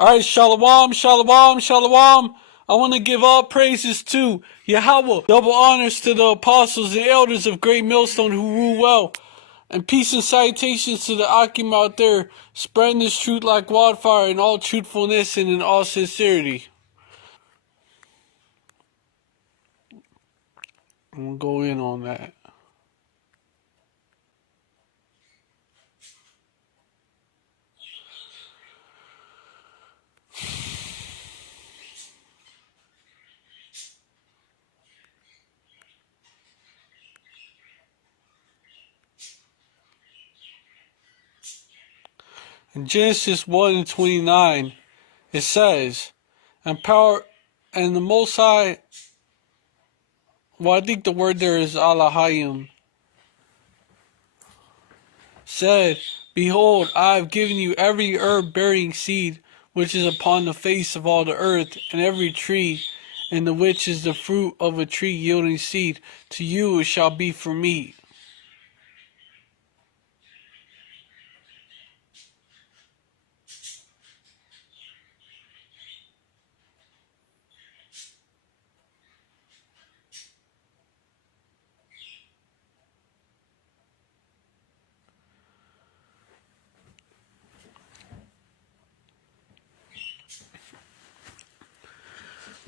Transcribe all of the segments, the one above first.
Alright, shalom, shalom, shalom. I want to give all praises to Yahweh. Double honors to the apostles and elders of Great Millstone who rule well. And peace and salutations to the Akim out there, spreading this truth like wildfire in all truthfulness and in all sincerity. I'm going to go in on that. In Genesis 1 and 29, it says, and power, and the Most High, well, I think the word there is Alahayim, said, behold, I have given you every herb bearing seed which is upon the face of all the earth, and every tree, in the which is the fruit of a tree yielding seed. To you it shall be for meat.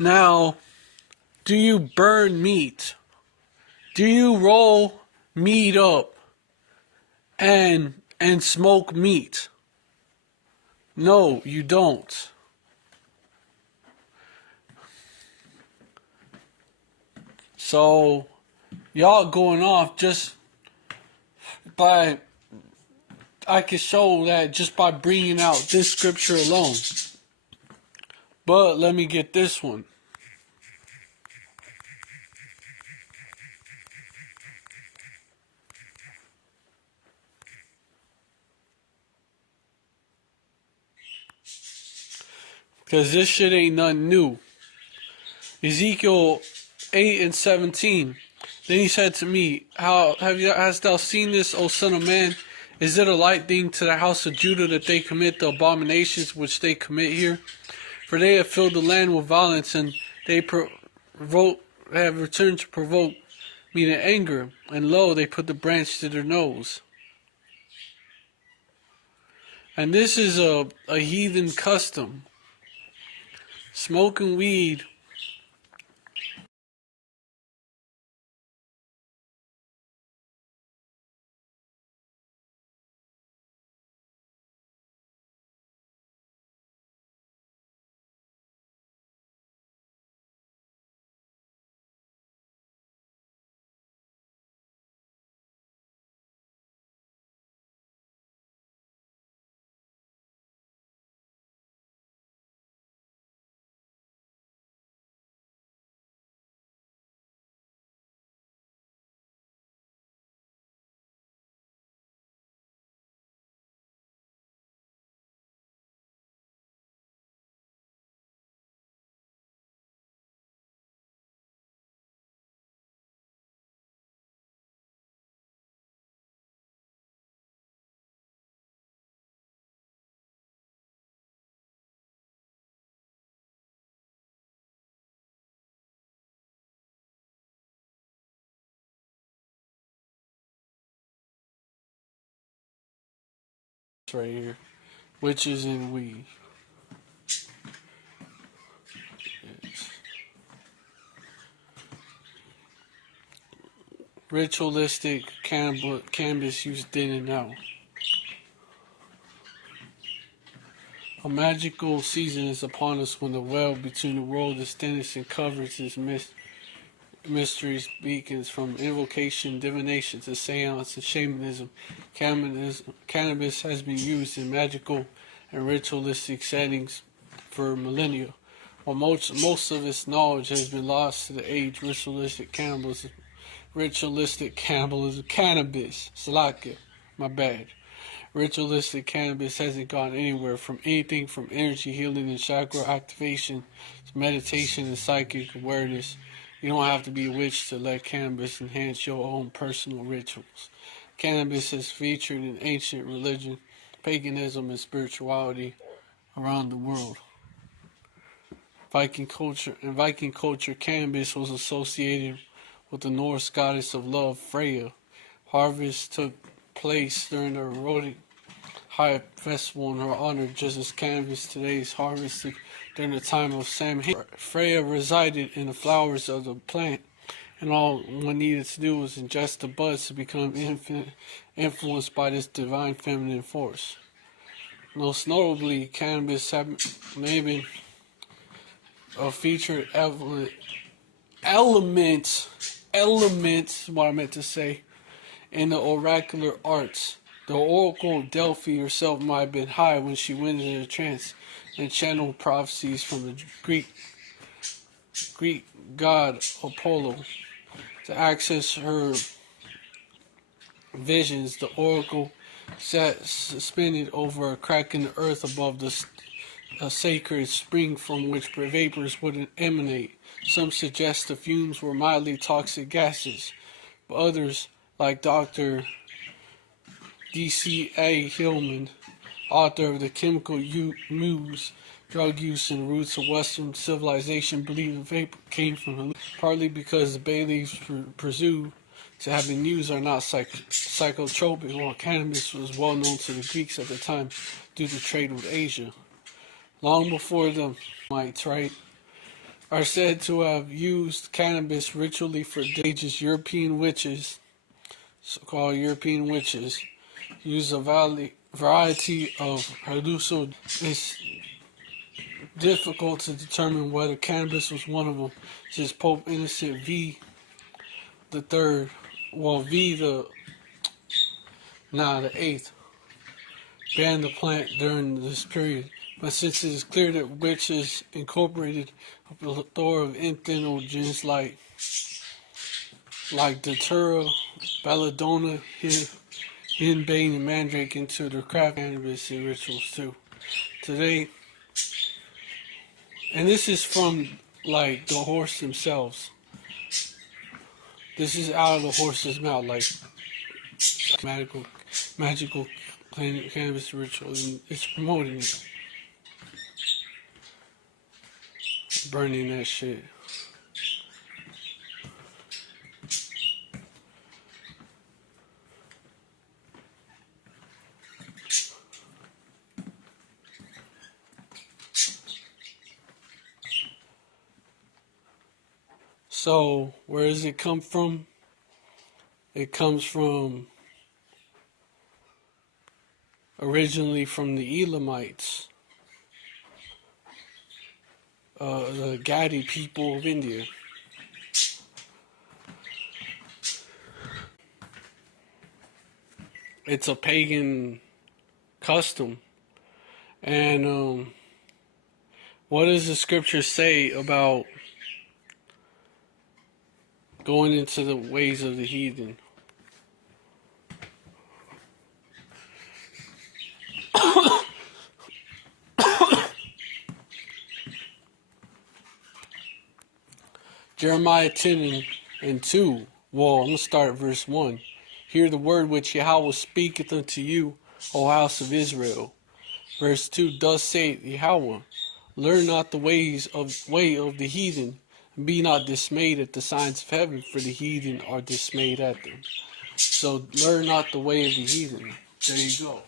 Now, do you burn meat? Do you roll meat up and smoke meat? No, you don't. So, y'all going off just by, I can show that just by bringing out this scripture alone. But let me get this one. Because this shit ain't nothing new. Ezekiel 8 and 17. Then he said to me, hast thou seen this, O son of man? Is it a light thing to the house of Judah that they commit the abominations which they commit here? For they have filled the land with violence, and they have returned to provoke me to anger. And lo, they put the branch to their nose. And this is a heathen custom. Smoking weed. Right here. Witches and weed. Ritualistic cannabis used in and out. A magical season is upon us when the veil between the world extends and covers its mysteries, beacons from invocation, divination to seance and shamanism. Cannabis has been used in magical and ritualistic settings for millennia. While most of its knowledge has been lost to the age, ritualistic cannabis, cannabis, Salakia, my bad. Ritualistic cannabis hasn't gone anywhere from anything from energy healing and chakra activation to meditation and psychic awareness. You don't have to be a witch to let cannabis enhance your own personal rituals. Cannabis is featured in ancient religion, paganism, and spirituality. around the world. In Viking culture, cannabis was associated with the Norse goddess of love, Freya. Harvests took place during the erotic high festival in her honor, just as cannabis today is harvested during the time of Samhain. Freya resided in the flowers of the plant, and all one needed to do was ingest the buds to become influenced by this divine feminine force. Most notably, cannabis may be a featured element, what I meant to say, in the oracular arts. The oracle Delphi herself might have been high when she went into a trance and channeled prophecies from the Greek god Apollo. To access her visions, the oracle sat suspended over a crack in the earth above a sacred spring from which vapors would emanate. Some suggest the fumes were mildly toxic gases, but others, like Dr. D.C.A. Hillman, author of The Chemical Muse, Drug Use and Roots of Western Civilization, believe the vapor came from partly because the bay leaves presumed to have been used are not psychotropic, while cannabis was well known to the Greeks at the time due to trade with Asia. Long before the Mites, right, are said to have used cannabis ritually for ages. European witches, so-called European witches, used a variety of hallucinogens. It's difficult to determine whether cannabis was one of them, since Pope Innocent V the Third, the eighth, banned the plant during this period. But since it is clear that witches incorporated a plethora of entheogens like datura, belladonna, henbane, and mandrake into their craft cannabis and rituals too. Today, and this is from like the horse themselves. This is out of the horse's mouth, like magical cannabis ritual, and it's promoting it, burning that shit. So, where does it come from? It comes from originally from the Elamites, the Gadi people of India. It's a pagan custom. And what does the scripture say about going into the ways of the heathen? Jeremiah 10 and 2. Well, I'm going to start at verse 1. Hear the word which Yahweh speaketh unto you, O house of Israel. Verse 2. Thus saith Yahweh, learn not the way of the heathen, and be not dismayed at the signs of heaven, for the heathen are dismayed at them. So learn not the way of the heathen. There you go.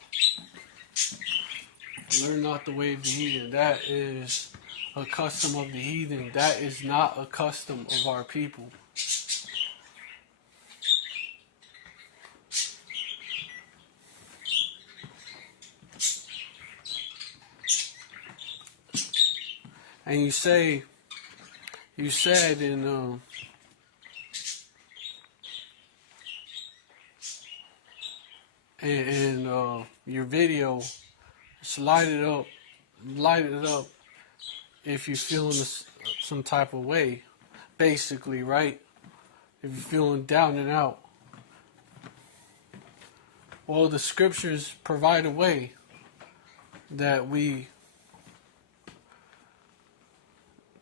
Learn not the way of the heathen. That is a custom of the heathen. That is not a custom of our people. And you said in your video, light it up if you're feeling some type of way, basically, right? If you're feeling down and out. Well, the scriptures provide a way that we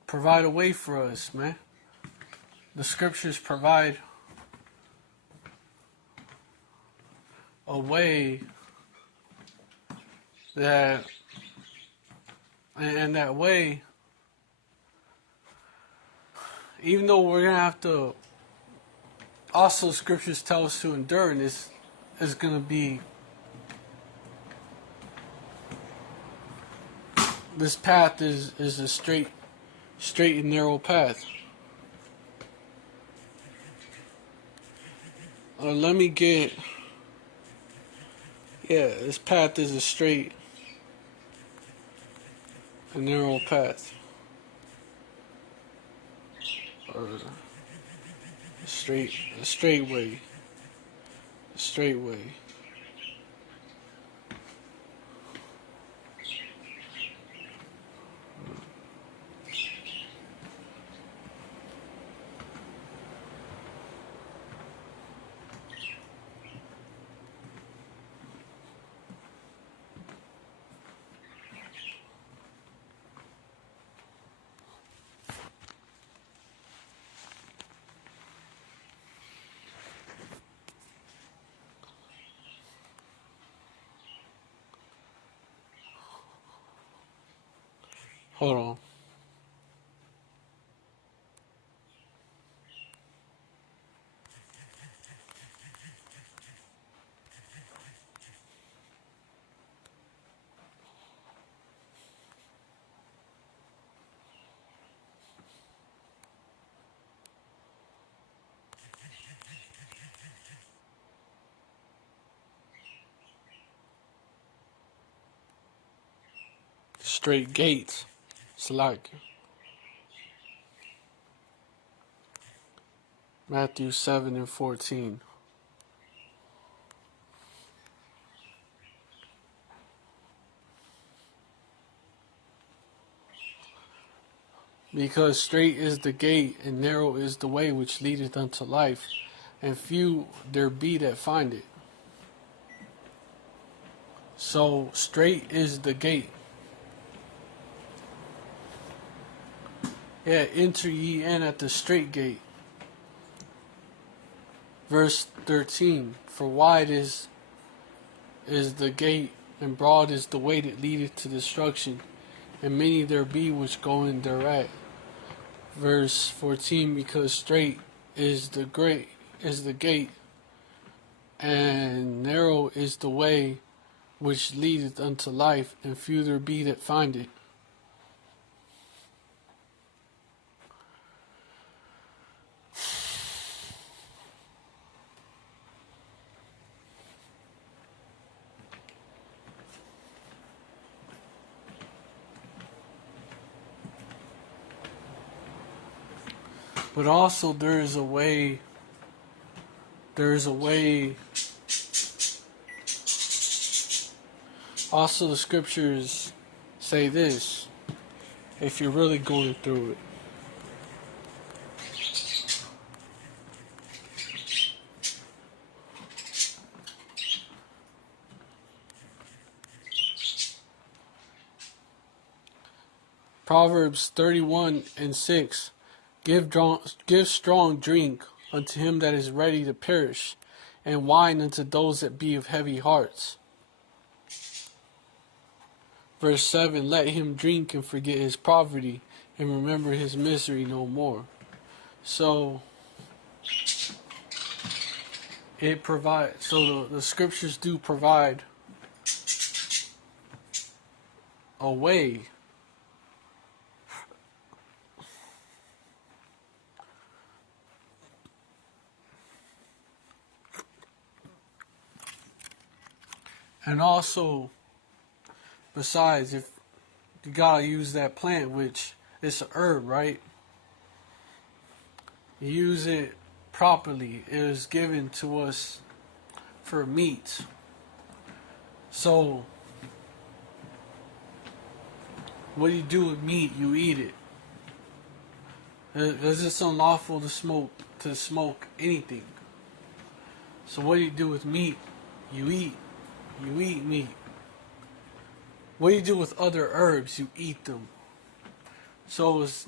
provide a way for us, man. The scriptures provide a way that And that way, even though we're going to have to, also scriptures tell us to endure, and this is going to be, this path is a straight and narrow path. Let me get, yeah, this path is a straight and narrow path. Or a straight way. A straight way. Hold on. Straight gates. It's like Matthew 7 and 14. Because straight is the gate, and narrow is the way which leadeth unto life, and few there be that find it. So straight is the gate. Yeah, enter ye in at the straight gate. Verse 13. For wide is the gate, and broad is the way that leadeth to destruction, and many there be which go in thereat. Verse 14. Because straight is the gate, and narrow is the way which leadeth unto life, and few there be that find it. But also there is a way, also the scriptures say this, if you're really going through it. Proverbs 31 and 6. Give strong drink unto him that is ready to perish, and wine unto those that be of heavy hearts. Verse 7. Let him drink and forget his poverty, and remember his misery no more. So it provides. So the scriptures do provide a way. And also, besides, if you gotta use that plant, which it's a herb, right? You use it properly. It is given to us for meat. So, what do you do with meat? You eat it. Because it's unlawful to smoke anything. So what do you do with meat? You eat meat. What do you do with other herbs? You eat them. So it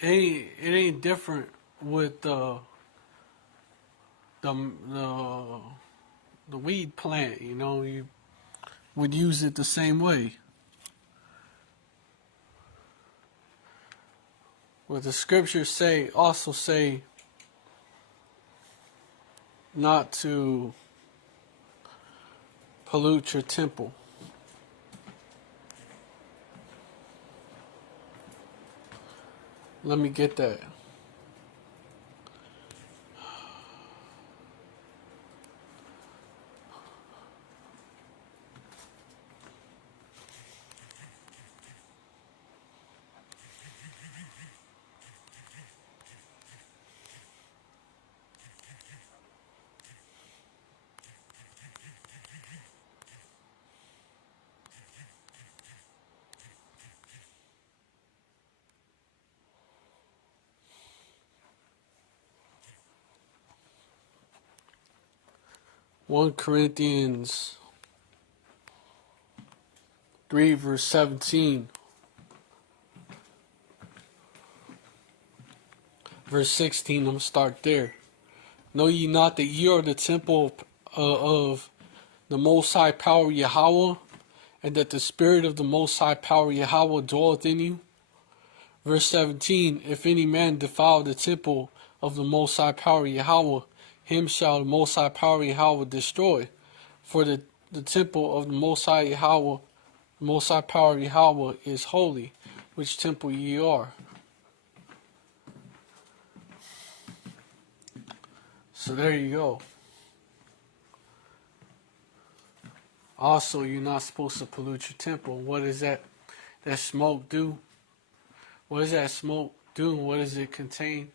ain't different with the the weed plant. You know, you would use it the same way. What the scriptures also say not to pollute your temple. Let me get that. One Corinthians 3 verse 17. Verse 16, I'm going to start there. Know ye not that ye are the temple of the Most High Power Yahweh, and that the Spirit of the Most High Power Yahweh dwelleth in you? Verse 17, if any man defile the temple of the Most High Power Yahweh, him shall the Most High Power Yahweh destroy. For the temple of the Most High Yahweh, the Most High Power Yahweh is holy, which temple ye are. So there you go. Also, you're not supposed to pollute your temple. What does that smoke do? What does that smoke do? What does it contain?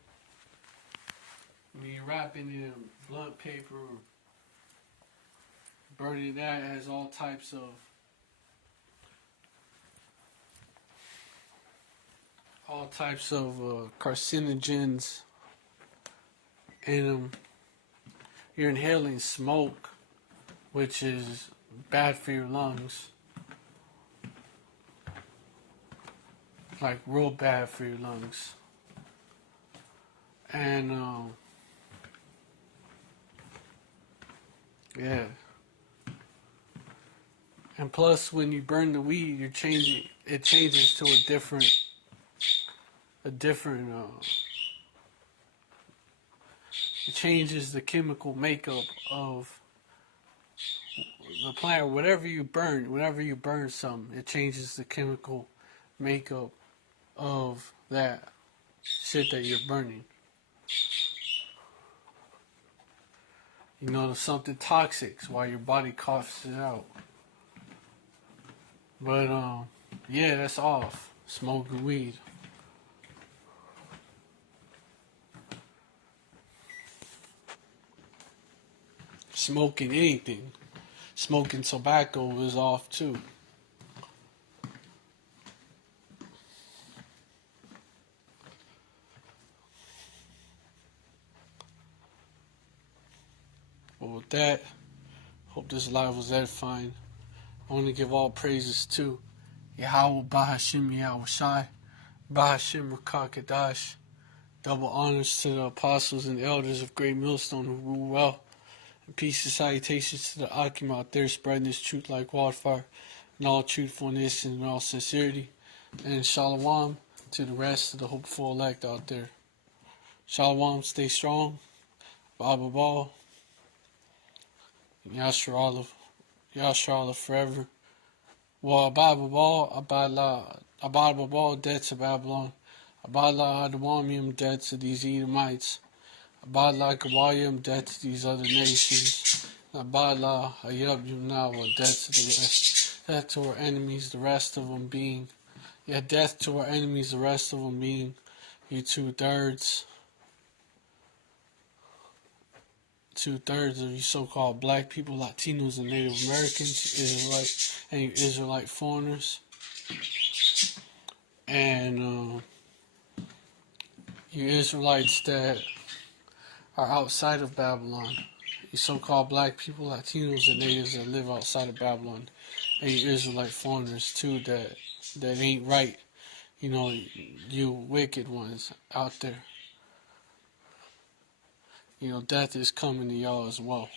When you wrap it in blunt paper or burning that, has all types of carcinogens in them. You're inhaling smoke, which is bad for your lungs. Like real bad for your lungs. And yeah. And plus, when you burn the weed, it changes to a different it changes the chemical makeup of the plant. Whenever you burn something, it changes the chemical makeup of that shit that you're burning. You know, something toxic while your body coughs it out. But yeah, that's off. Smoking weed. Smoking anything. Smoking tobacco is off too. But with that, hope this live was edifying. I want to give all praises to Yahweh Bahashim Yahweh Shai, Bahashim Rakakadash. Double honors to the apostles and elders of Great Millstone who rule well. And peace and salutations to the Akim out there spreading this truth like wildfire in all truthfulness and in all sincerity. And Shalom to the rest of the hopeful elect out there. Shalom, stay strong. Baba Ball. Yashar Allah forever. Well, Abba Ball, dead to Babylon. Abadla Adawamium, dead to these Edomites. Abadla Gawayim, dead to these other nations. Abadla Ayub Yumnawa, dead to the rest. Death to our enemies, the rest of them being. Yeah, death to our enemies, the rest of them being you two-thirds of you so-called black people, Latinos, and Native Americans, you Israelite foreigners, and you Israelites that are outside of Babylon, you so-called black people, Latinos, and natives that live outside of Babylon, and you Israelite foreigners too that ain't right, you know, you wicked ones out there. You know, death is coming to y'all as well.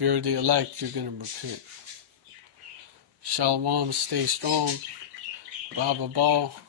If you're the elect, you're going to repent. Shalom, stay strong. Baba Ball.